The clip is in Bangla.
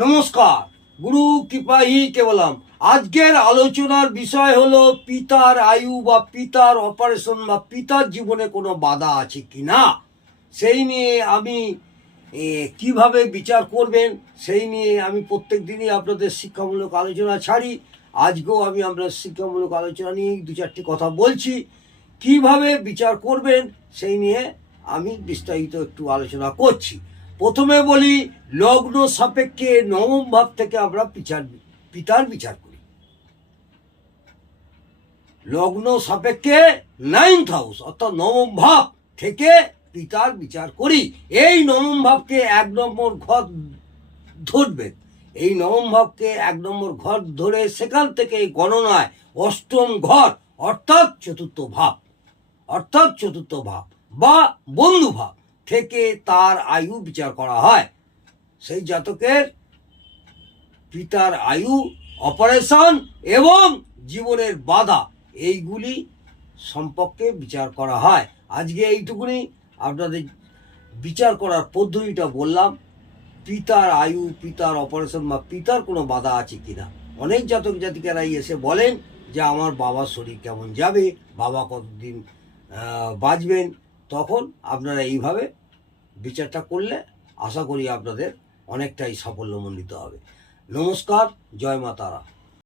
নমস্কার, গুরু কৃপাহি কেবলম। আজকের আলোচনার বিষয় হলো পিতার আয়ু বা পিতার অপারেশন বা পিতার জীবনে কোনো বাধা আছে কি না, সেই নিয়ে আমি কিভাবে বিচার করবেন সেই নিয়ে আমি প্রত্যেক দিনই আপনাদের শিক্ষামূলক আলোচনা ছাড়ি। আজকেও আমি আপনার শিক্ষামূলক আলোচনা নিয়ে দু চারটি কথা বলছি। কিভাবে বিচার করবেন সেই নিয়ে আমি বিস্তারিত একটু আলোচনা করছি। প্রথমে বলি, লগ্ন সাপেক্ষে নবম ভাব থেকে আমরা পিতার বিচার করি। লগ্ন সাপেক্ষে 9th হাউস অর্থাৎ নবম ভাব থেকে পিতার বিচার করি। এই নবম ভাবকে 1 নম্বর ঘর ধরবেন। এই নবম ভাবকে 1 নম্বর ঘর ধরে সেখান থেকে গণনায় 8ম ঘর অর্থাৎ চতুর্থ ভাব বা বন্ধু ভাব থেকে তার আয়ু বিচার করা হয়। সেই জাতকের পিতার আয়ু, অপারেশন এবং জীবনের বাধা এইগুলি সম্পর্কে বিচার করা হয়। আজকে এইটুকুনি আপনাদের বিচার করার পদ্ধতিটা বললাম। পিতার আয়ু, পিতার অপারেশন বা পিতার কোনো বাধা আছে কিনা। অনেক জাতক জাতিকারাই এসে বলেন যে আমার বাবার শরীর কেমন যাবে, বাবা কতদিন বাঁচবেন। তখন আপনারা এইভাবে বিচারটা করলে আশা করি আপনাদের অনেকটাই সাফল্যমণ্ডিত হবে। নমস্কার, জয় মা তারা।